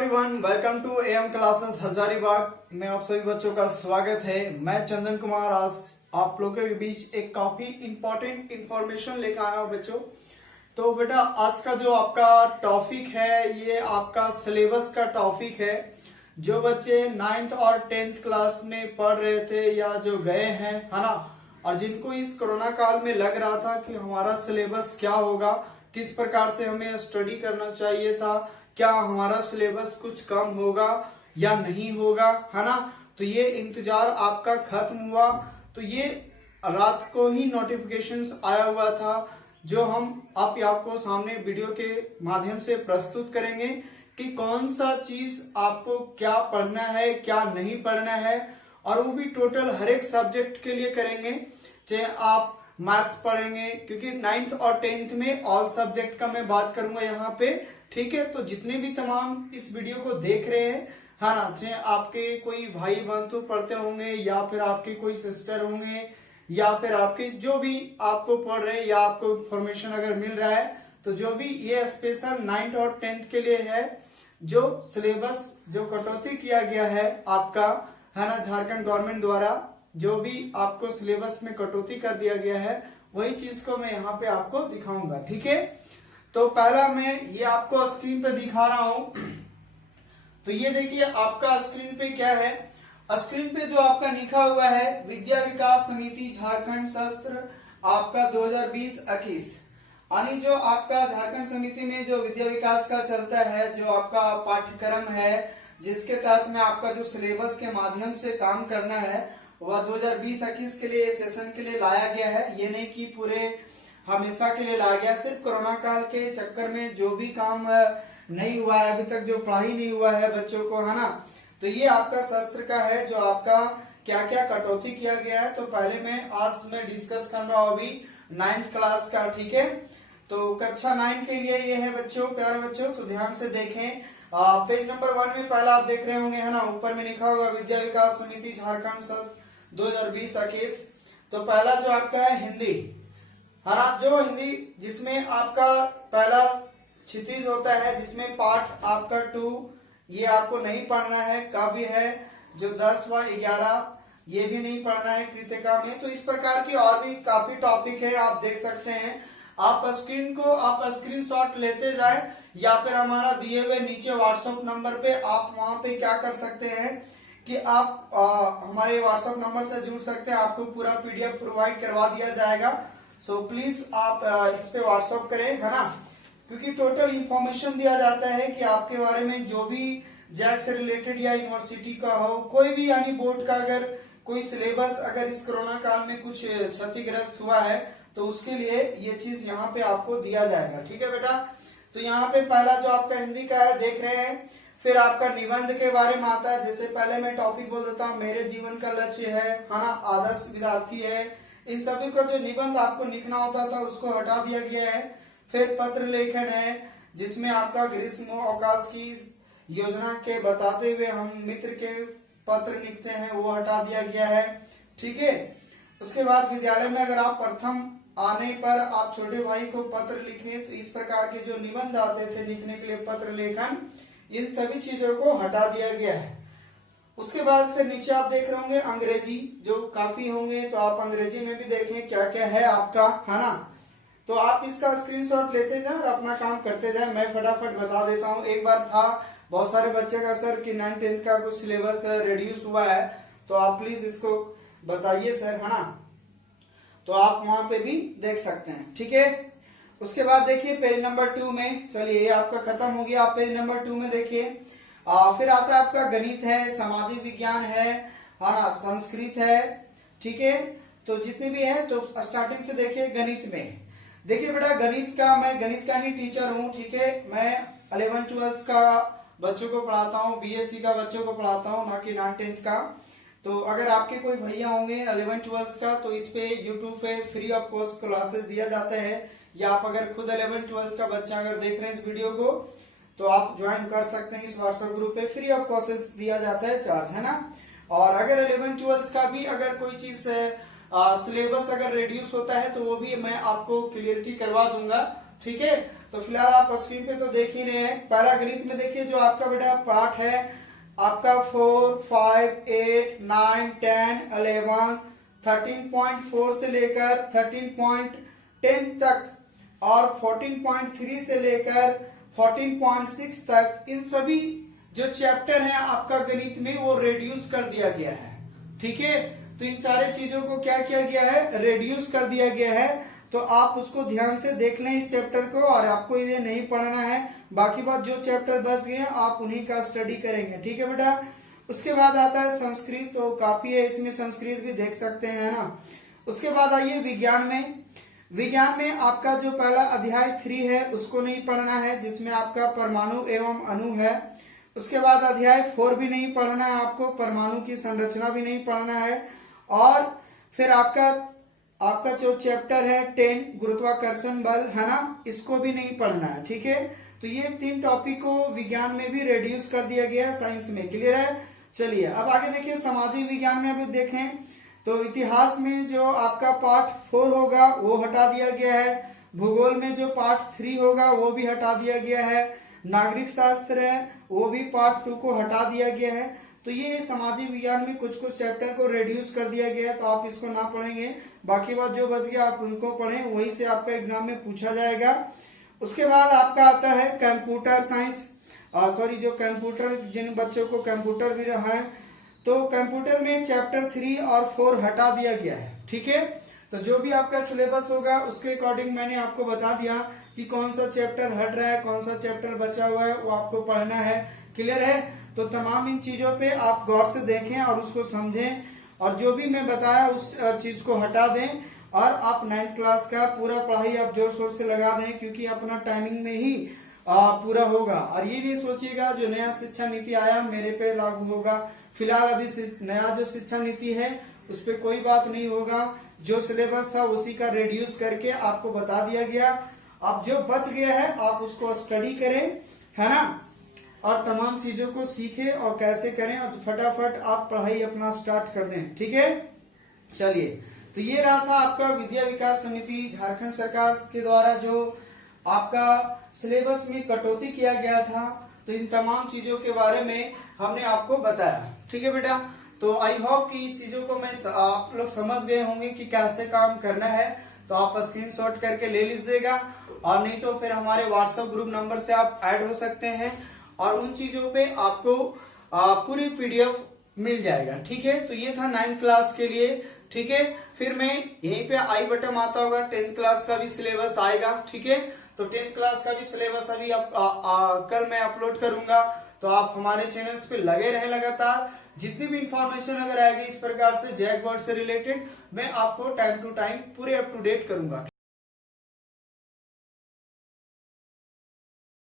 Everyone, welcome to AM classes Hazaribagh में आप सभी बच्चों का स्वागत है। मैं चंदन कुमार आज आप लोगों के बीच एक काफी इंपॉर्टेंट इंफॉर्मेशन लेकर आया हूँ बच्चों। तो बेटा आज का जो आपका टॉपिक है ये आपका सिलेबस का टॉपिक है। जो बच्चे 9th और 10th क्लास में पढ़ रहे थे या जो गए हैं है ना, और जिनको इस कोरोना काल में लग रहा था कि हमारा सिलेबस क्या होगा, किस प्रकार से हमें स्टडी करना चाहिए था, क्या हमारा सिलेबस कुछ कम होगा या नहीं होगा, है ना। तो ये इंतजार आपका खत्म हुआ। तो ये रात को ही नोटिफिकेशंस आया हुआ था जो हम आपको सामने वीडियो के माध्यम से प्रस्तुत करेंगे कि कौन सा चीज आपको क्या पढ़ना है क्या नहीं पढ़ना है, और वो भी टोटल हर एक सब्जेक्ट के लिए करेंगे। चाहे आप मैथ्स पढ़ेंगे, क्योंकि 9th और 10th में ऑल सब्जेक्ट का मैं बात करूंगा यहाँ पे, ठीक है। तो जितने भी तमाम इस वीडियो को देख रहे हैं है ना, चाहे आपके कोई भाई बंधु पढ़ते होंगे या फिर आपके कोई सिस्टर होंगे या फिर आपके जो भी आपको पढ़ रहे हैं या आपको इंफॉर्मेशन अगर मिल रहा है, तो जो भी ये स्पेशल 9th और 10th के लिए है। जो सिलेबस जो कटौती किया गया है आपका, है ना, झारखंड गवर्नमेंट द्वारा जो भी आपको सिलेबस में कटौती कर दिया गया है, वही चीज को मैं यहाँ पे आपको दिखाऊंगा, ठीक है। तो पहला मैं ये आपको स्क्रीन पे दिखा रहा हूं। तो ये देखिए आपका स्क्रीन पे क्या है। स्क्रीन पे जो आपका लिखा हुआ है विद्या विकास समिति झारखंड सत्र आपका 2020-21, यानी जो आपका झारखंड समिति में जो विद्या विकास का चलता है, जो आपका पाठ्यक्रम है जिसके तहत में आपका जो सिलेबस के माध्यम से काम करना है, वह 2020-21 के लिए सेशन के लिए लाया गया है। ये नहीं कि पूरे हमेशा के लिए लाया गया, सिर्फ कोरोना काल के चक्कर में जो भी काम नहीं हुआ है अभी तक, जो पढ़ाई नहीं हुआ है बच्चों को, है ना। तो ये आपका शास्त्र का है जो आपका क्या क्या कटौती किया गया है। तो पहले मैं डिस्कस कर रहा हूँ अभी 9th क्लास का, ठीक है। तो कक्षा 9 के लिए ये है बच्चों, प्यारे बच्चों, तो ध्यान से देखें। पेज नंबर 1 में पहला आप देख रहे होंगे, है ना, ऊपर में लिखा होगा विद्या विकास समिति झारखंड सत्र 2020-21। तो पहला जो आपका है हिंदी, है ना, जो हिंदी जिसमें आपका पहला क्षितिज होता है, जिसमें पाठ आपका 2 ये आपको नहीं पढ़ना है। काव्य है जो 10 व 11 ये भी नहीं पढ़ना है कृतिका में। तो इस प्रकार की और भी काफी टॉपिक है, आप देख सकते हैं। आप स्क्रीनशॉट लेते जाए या फिर हमारा दिए हुए नीचे व्हाट्सएप नंबर पे आप वहां पे क्या कर सकते हैं कि आप हमारे व्हाट्सएप नंबर से जुड़ सकते हैं, आपको पूरा पीडीएफ प्रोवाइड करवा दिया जाएगा। सो प्लीज आप इस पे व्हाट्सएप करें, है ना, क्योंकि टोटल इंफॉर्मेशन दिया जाता है कि आपके बारे में जो भी जैक से रिलेटेड या यूनिवर्सिटी का हो, कोई भी यानी बोर्ड का अगर कोई सिलेबस अगर इस कोरोना काल में कुछ क्षतिग्रस्त हुआ है तो उसके लिए ये चीज यहाँ पे आपको दिया जाएगा, ठीक है बेटा। तो यहाँ पे पहला जो आपका हिंदी का है देख रहे हैं। फिर आपका निबंध के बारे में आता है। जैसे पहले मैं टॉपिक बोल देता हूँ, मेरे जीवन का लक्ष्य है ना, आदर्श विद्यार्थी है, इन सभी का जो निबंध आपको लिखना होता था उसको हटा दिया गया है। फिर पत्र लेखन है जिसमें आपका ग्रीष्म अवकाश की योजना के बताते हुए हम मित्र के पत्र लिखते हैं, वो हटा दिया गया है, ठीक है। उसके बाद विद्यालय में अगर आप प्रथम आने पर आप छोटे भाई को पत्र लिखें, तो इस प्रकार के जो निबंध आते थे लिखने के लिए, पत्र लेखन, इन सभी चीजों को हटा दिया गया है। उसके बाद फिर नीचे आप देख रहे होंगे अंग्रेजी, जो काफी होंगे, तो आप अंग्रेजी में भी देखें क्या क्या है आपका, है ना। तो आप इसका स्क्रीनशॉट लेते जाए और अपना काम करते जाए। मैं फटाफट बता देता हूँ। एक बार था बहुत सारे बच्चे का सर कि 9th-10th का कुछ सिलेबस रिड्यूस हुआ है, तो आप प्लीज इसको बताइए सर, है ना। तो आप वहां पे भी देख सकते हैं, ठीक है। उसके बाद देखिए पेज नंबर 2 में, चलिए ये आपका खत्म हो गया। आप पेज नंबर 2 में देखिए, फिर आता है आपका गणित है, सामाजिक विज्ञान है ना, संस्कृत है, ठीक है। तो जितने भी है तो स्टार्टिंग से देखिए। गणित में देखिए बेटा, मैं गणित का ही टीचर हूँ, ठीक है। मैं 11th-12th का बच्चों को पढ़ाता हूँ, बीएससी का बच्चों को पढ़ाता हूँ, ना कि 9th-10th का। तो अगर आपके कोई भैया होंगे 11th-12th का, तो इस पे यूट्यूब पे फ्री ऑफ कॉस्ट क्लासेस दिया जाता है, या आप अगर खुद 11th-12th का बच्चा अगर देख रहे हैं इस वीडियो को, तो आप ज्वाइन कर सकते हैं इस व्हाट्सएप ग्रुप पे। फ्री ऑफ कॉस्ट दिया जाता है, चार्ज, है ना। और अगर 11th-12th का भी अगर कोई चीज सिलेबस अगर रिड्यूस होता है तो वो भी मैं आपको क्लियरिटी करवा दूंगा। ठीक है। तो फिलहाल आप स्क्रीन पे तो देख ही रहे हैं। पहला गणित में देखिए जो आपका बेटा पार्ट है आपका 4, 5, 8, 9, 10, 11, 13.4 से लेकर 13.10 तक और 14.3 से लेकर 14.6 तक, इन सभी जो चैप्टर हैं आपका गणित में वो रिड्यूस कर दिया गया है। ठीक है, तो इन सारे चीजों को क्या किया गया है, रिड्यूस कर दिया गया है। तो आप उसको ध्यान से देख लें इस चैप्टर को, और आपको ये नहीं पढ़ना है। बाकी बात जो चैप्टर बच गए आप उन्हीं का स्टडी करेंगे। ठीक है बेटा। उसके बाद आता है संस्कृत, तो काफी है इसमें, संस्कृत भी देख सकते हैं ना। उसके बाद आइए विज्ञान में। विज्ञान में आपका जो पहला अध्याय 3 है उसको नहीं पढ़ना है, जिसमें आपका परमाणु एवं अणु है। उसके बाद अध्याय 4 भी नहीं पढ़ना है आपको, परमाणु की संरचना भी नहीं पढ़ना है। और फिर आपका जो चैप्टर है 10 गुरुत्वाकर्षण बल है ना, इसको भी नहीं पढ़ना है। ठीक है, तो ये 3 टॉपिक को विज्ञान में भी रिड्यूस कर दिया गया है साइंस में। क्लियर है। चलिए अब आगे देखिए सामाजिक विज्ञान में अभी देखें तो इतिहास में जो आपका पार्ट 4 होगा वो हटा दिया गया है। भूगोल में जो पार्ट 3 होगा वो भी हटा दिया गया है। नागरिक शास्त्र है वो भी पार्ट 2 को हटा दिया गया है। तो ये सामाजिक विज्ञान में कुछ चैप्टर को रिड्यूस कर दिया गया है, तो आप इसको ना पढ़ेंगे। बाकी बात जो बच गया आप उनको पढ़ें, वही से आपका एग्जाम में पूछा जाएगा। उसके बाद आपका आता है कंप्यूटर साइंस, जो कंप्यूटर, जिन बच्चों को कंप्यूटर भी रहा है, तो कंप्यूटर में चैप्टर 3 और 4 हटा दिया गया है। ठीक है, तो जो भी आपका सिलेबस होगा उसके अकॉर्डिंग मैंने आपको बता दिया कि कौन सा चैप्टर हट रहा है, कौन सा चैप्टर बचा हुआ है, वो आपको पढ़ना है। क्लियर है। तो तमाम इन चीजों पे आप गौर से देखें और उसको समझें, और जो भी मैं बताया उस चीज को हटा दें, और आप 9th क्लास का पूरा पढ़ाई आप जोर शोर से लगा दें, क्योंकि अपना टाइमिंग में ही पूरा होगा। और ये नहीं सोचिएगा जो नया शिक्षा नीति आया मेरे पे लागू होगा। फिलहाल अभी नया जो शिक्षा नीति है उस पर कोई बात नहीं होगा। जो सिलेबस था उसी का रिड्यूस करके आपको बता दिया गया। अब जो बच गया है आप उसको स्टडी करें, है ना, और तमाम चीजों को सीखें और कैसे करें, और फटाफट आप पढ़ाई अपना स्टार्ट कर दें। ठीक है। चलिए, तो ये रहा था आपका विद्या विकास समिति झारखंड सरकार के द्वारा जो आपका सिलेबस में कटौती किया गया था। तो इन तमाम चीजों के बारे में हमने आपको बताया। ठीक है बेटा। तो आई होप कि इस चीजों को आप लोग समझ गए होंगे कि कैसे काम करना है। तो आप स्क्रीनशॉट करके ले लीजिएगा, और नहीं तो फिर हमारे व्हाट्सएप ग्रुप नंबर से आप ऐड हो सकते हैं, और उन चीजों पे आपको पूरी PDF मिल जाएगा। ठीक है। तो ये था 9th क्लास के लिए। ठीक है, फिर मैं यहीं पे आई बटन आता होगा, 10th क्लास का भी सिलेबस आएगा। ठीक है, तो 10th क्लास का भी सिलेबस अभी कल मैं अपलोड करूंगा। तो आप हमारे चैनल्स पे लगे रहें लगातार। जितनी भी इंफॉर्मेशन अगर आएगी इस प्रकार से जैक बोर्ड से रिलेटेड, मैं आपको टाइम टू टाइम पूरे अप टू डेट करूंगा।